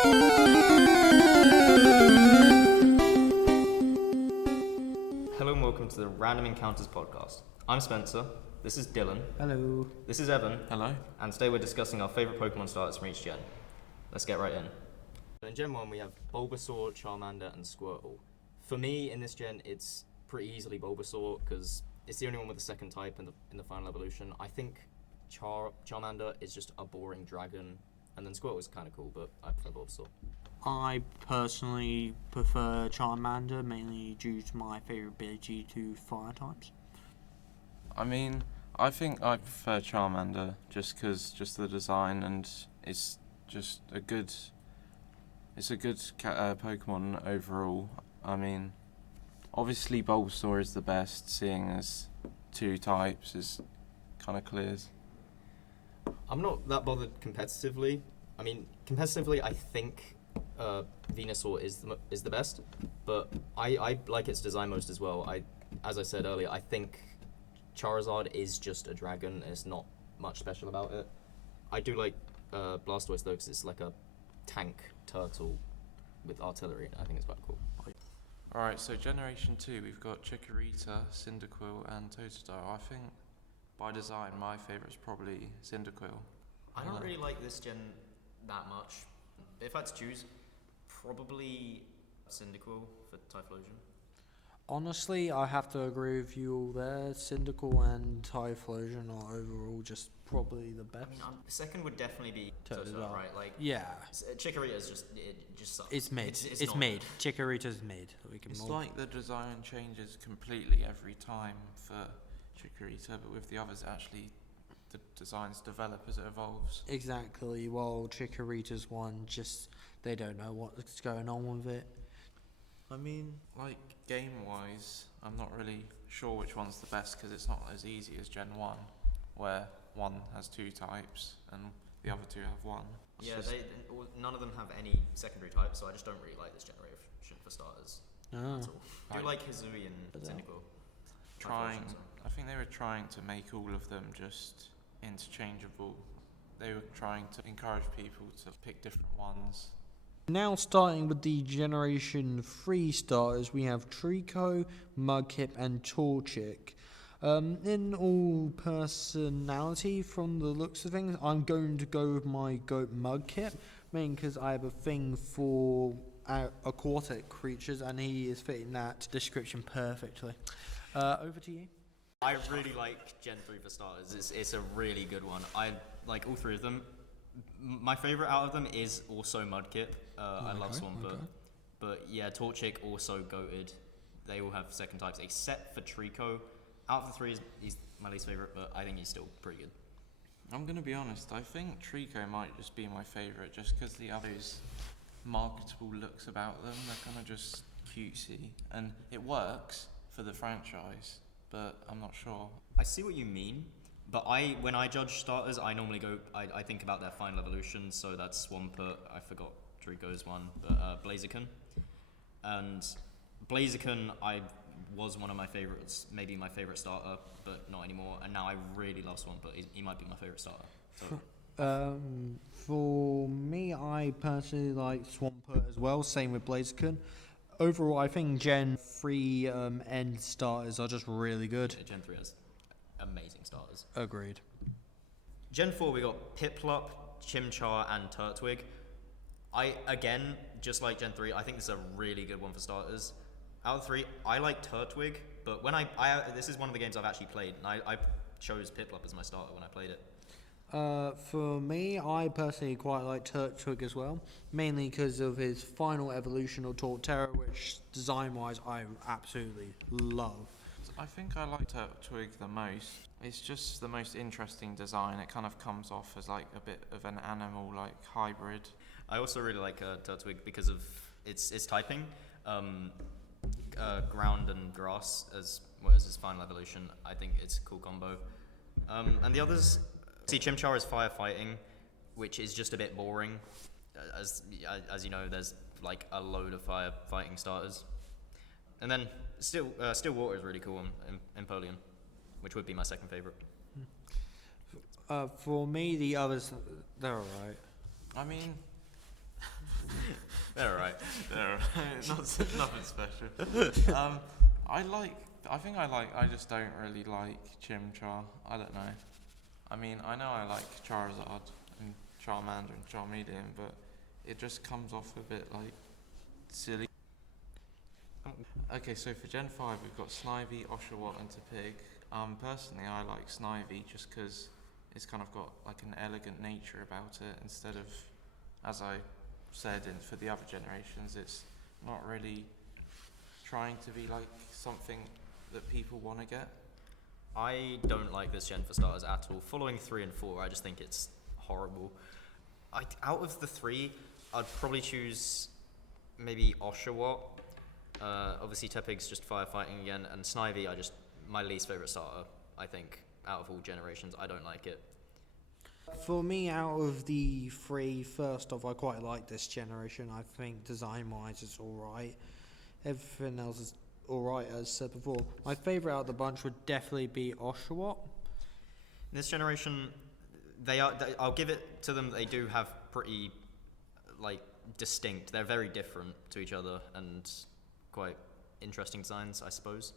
Hello and welcome to the Random Encounters podcast. I'm Spencer. This is Dylan. Hello. This is Evan. Hello. And today we're discussing our favourite Pokemon starters from each gen. Let's get right in. In Gen 1 we have Bulbasaur, Charmander and Squirtle. For me, in this gen, it's pretty easily Bulbasaur because it's the only one with a second type in the final evolution. I think Charmander is just a boring dragon, and then Squirtle is kind of cool, but I prefer Bulbasaur. I personally prefer Charmander, mainly due to my favourite ability to fire types. I mean, I think I prefer Charmander just the design, and it's just a good Pokemon overall. I mean, obviously Bulbasaur is the best, seeing as two types is kind of clears. I'm not that bothered competitively. I mean, competitively, I think Venusaur is the best, but I like its design most as well. As I said earlier, I think Charizard is just a dragon, and it's not much special about it. I do like Blastoise though, because it's like a tank turtle with artillery. I think it's quite cool. Alright, so Generation 2, we've got Chikorita, Cyndaquil and Totodile. I think, by design, my favourite is probably Cyndaquil. I don't really like this gen that much. If I had to choose, probably Cyndaquil for Typhlosion. Honestly, I have to agree with you all there. Cyndaquil and Typhlosion are overall just probably the best. I mean, second would definitely be Totodile, right? Like, yeah. Chikorita's just sucks. It's made. It's made. Chikorita's made. It's like the design changes completely every time for Chikorita, but with the others, actually, the designs develop as it evolves. Exactly. While Chikorita's one, just they don't know what's going on with it. I mean, like, game-wise, I'm not really sure which one's the best because it's not as easy as Gen 1, where one has two types and the other two have one. None of them have any secondary types, so I just don't really like this generation for starters. Oh. I do like Hisui and Cyndaquil. I think they were trying to make all of them just interchangeable. They were trying to encourage people to pick different ones. Now starting with the Generation 3 starters, we have Trico, Mudkip and Torchic. In all personality, from the looks of things, I'm going to go with my goat Mudkip, mainly because I have a thing for aquatic creatures and he is fitting that description perfectly. Over to you. I really like Gen 3 for starters. It's a really good one. I like all three of them. My favourite out of them is also Mudkip. I love Swampert. Okay. But yeah, Torchic also goated. They all have second types, except for Trico. Out of the three, he's my least favourite, but I think he's still pretty good. I'm going to be honest, I think Trico might just be my favourite, just because the others' marketable looks about them, they're kind of just cutesy. And it works for the franchise, but I'm not sure. I see what you mean. But when I judge starters, I normally I think about their final evolution, so that's Swampert, I forgot Trico's one, but Blaziken. And Blaziken, was one of my favourites, maybe my favourite starter, but not anymore, and now I really love Swampert. He might be my favourite starter. So. For me, I personally like Swampert as well, same with Blaziken. Overall, I think Gen 3 end starters are just really good. Yeah, Gen 3 has amazing starters. Agreed. Gen 4 we got Piplup, Chimchar and Turtwig. Again, just like Gen 3, I think this is a really good one for starters. Out of the three, I like Turtwig, but when this is one of the games I've actually played, and I chose Piplup as my starter when I played it. For me, I personally quite like Turtwig as well, mainly because of his final evolution of Torterra, which design-wise I absolutely love. I think I like Turtwig the most. It's just the most interesting design. It kind of comes off as like a bit of an animal, like hybrid. I also really like Turtwig because of its typing. Ground and grass as his final evolution. I think it's a cool combo. And the others, see, Chimchar is firefighting, which is just a bit boring. As you know, there's like a load of firefighting starters. And then Still Water is really cool in Empoleon, which would be my second favourite. For me, the others, they're alright. I mean, They're alright. Nothing special. I just don't really like Chimchar. I don't know. I mean, I know I like Charizard and Charmander and Charmeleon, but it just comes off a bit like silly. Okay, so for Gen 5 we've got Snivy, Oshawott and Tepig. Personally I like Snivy just because it's kind of got like an elegant nature about it instead of, as I said for the other generations, it's not really trying to be like something that people want to get. I don't like this gen for starters at all. Following 3 and 4, I just think it's horrible. Out of the 3, I'd probably choose maybe Oshawott. Obviously Tepig's just firefighting again, and Snivy, my least favourite starter, I think, out of all generations. I don't like it. For me, out of the 3, first off, I quite like this generation. I think design-wise it's alright. Everything else is alright, as said before. My favourite out of the bunch would definitely be Oshawott. This generation, I'll give it to them, they do have pretty, distinct, they're very different to each other, and quite interesting designs, I suppose.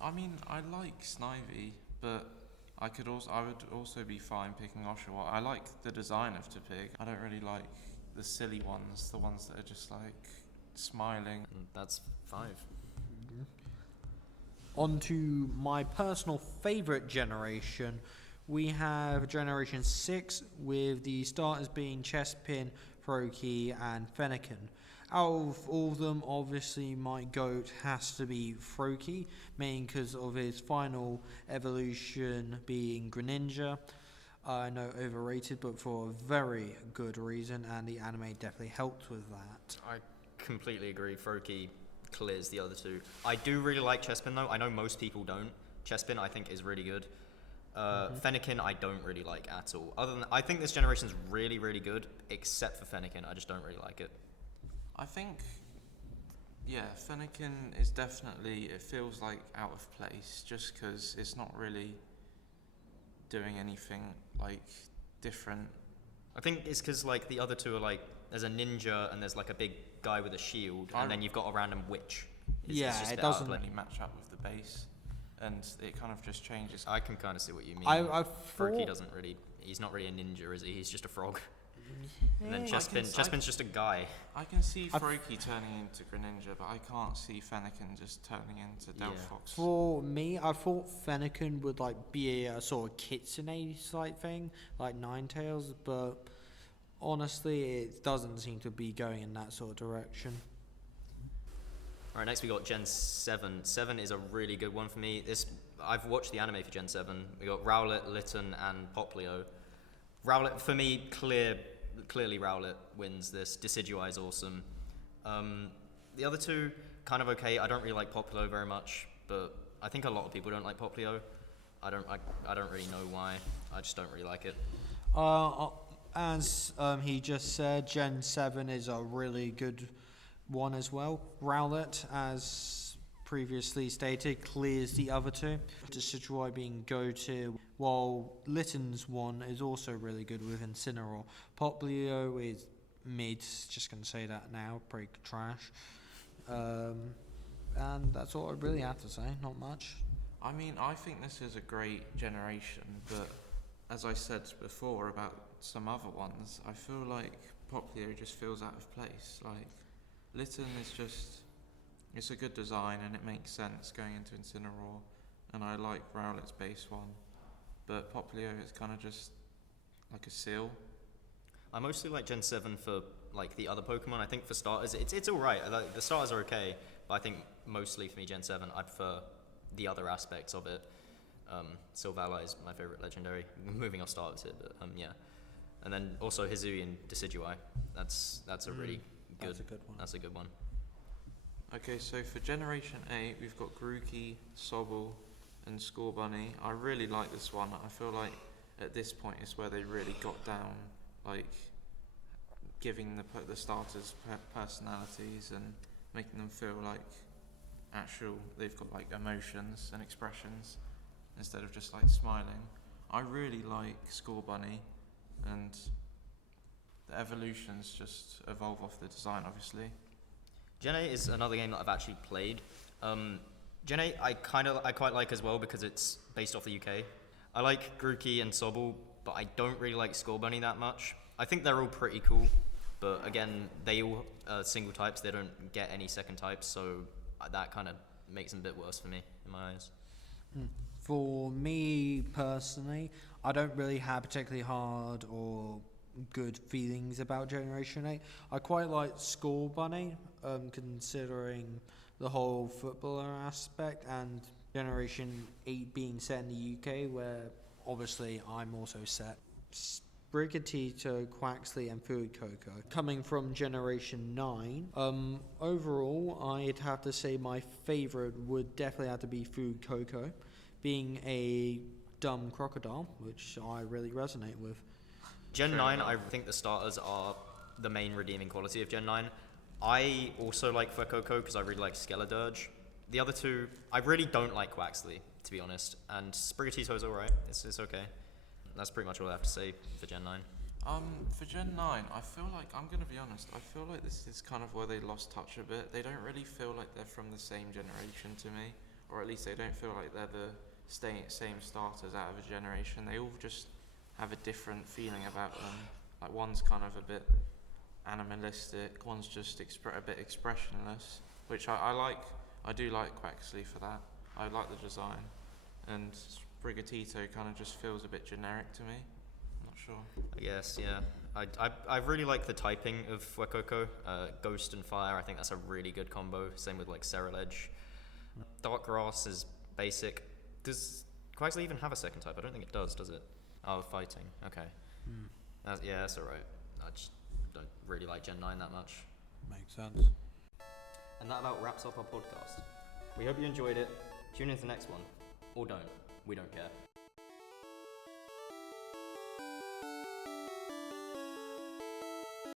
I mean, I like Snivy, but I would also be fine picking Oshawott. I like the design of Tepig. I don't really like the silly ones, the ones that are just like smiling. And that's 5. On to my personal favourite generation. We have Generation 6 with the starters being Chespin, Froakie and Fennekin. Out of all of them, obviously my GOAT has to be Froakie, mainly because of his final evolution being Greninja. I know overrated, but for a very good reason, and the anime definitely helped with that. I completely agree. Froakie clears the other 2. I do really like Chespin though. I know most people don't. Chespin I think is really good. Fennekin I don't really like at all. Other than I think this generation is really, really good, except for Fennekin. I just don't really like it. I think, yeah, Fennekin is definitely, it feels like out of place just because it's not really doing anything like different. I think it's because the other 2 are there's a ninja and there's a big guy with a shield, and then you've got a random witch. It doesn't really match up with the base, and it kind of just changes. I can kind of see what you mean. Froakie he's not really a ninja, is he? He's just a frog. And then Chespin's just a guy. I can see Froakie turning into Greninja, but I can't see Fennekin just turning into Delphox. For me, I thought Fennekin would be a sort of Kitsune type thing, like Ninetales, but honestly, it doesn't seem to be going in that sort of direction. Alright, next we got Gen 7. 7 is a really good one for me. I've watched the anime for Gen 7. We got Rowlet, Litten, and Popplio. Rowlet, for me, clearly Rowlet wins this. Decidueye is awesome. The other 2, kind of okay. I don't really like Popplio very much, but I think a lot of people don't like Popplio. I don't really know why. I just don't really like it. As he just said, Gen 7 is a really good one as well. Rowlet, as previously stated, clears the other 2. Decidueye being go-to, while Litten's one is also really good with Incineroar. Popplio is mid, just going to say that now, pretty trash. And that's all I really have to say, not much. I mean, I think this is a great generation, but as I said before about some other ones, I feel like Popplio just feels out of place. Litten is just, it's a good design and it makes sense going into Incineroar, and I like Rowlet's base one, but Popplio is kind of just like a seal. I mostly like Gen 7 for the other Pokemon. I think for starters, it's alright. The starters are okay, but I think mostly for me Gen 7, I prefer the other aspects of it. Sylvala is my favourite legendary. Moving off starters here, but yeah. And then also Hisui and Decidueye. That's a really good. That's a good one. That's a good one. Okay, so for Generation 8, we've got Grookey, Sobble, and Scorbunny. I really like this one. I feel like at this point is where they really got down, giving the starters personalities and making them feel like they've got emotions and expressions instead of just smiling. I really like Scorbunny, and the evolutions just evolve off the design, obviously. Gen 8 is another game that I've actually played. Gen 8 I quite like as well because it's based off the UK. I like Grookey and Sobble, but I don't really like Skull Bunny that much. I think they're all pretty cool, but again, they all are single types. They don't get any second types, so that kind of makes them a bit worse for me in my eyes. For me personally, I don't really have particularly hard or good feelings about Generation 8. I quite like Skull Bunny, considering the whole footballer aspect, and Generation 8 being set in the UK, where obviously I'm also set. Sprigatito, Quaxley and Fuecoco. Coming from Generation 9, overall I'd have to say my favourite would definitely have to be Fuecoco, being a dumb crocodile, which I really resonate with. Gen 9, I think the starters are the main redeeming quality of Gen 9. I also like Fuecoco because I really like Skeledirge. The other two, I really don't like Quaxley, to be honest, and Sprigatito's alright, it's okay. That's pretty much all I have to say for Gen 9. For Gen 9, I feel like, I'm going to be honest, I feel like this is kind of where they lost touch a bit. They don't really feel like they're from the same generation to me, or at least they don't feel like they're the same starters out of a generation. They all just have a different feeling about them. Like one's kind of a bit animalistic, one's just a bit expressionless, which I like. I do like Quaxley for that. I like the design, and Sprigatito kind of just feels a bit generic to me. I'm not sure. I guess, yeah. I really like the typing of Fuecoco. Ghost and Fire, I think that's a really good combo. Same with like Ceruledge. Dark Grass is basic. Does Quaxley even have a second type? I don't think it does it? Oh, Fighting. Okay. That's alright. I just don't really like Gen 9 that much. Makes sense. And that about wraps up our podcast. We hope you enjoyed it. Tune in to the next one. Or don't. We don't care.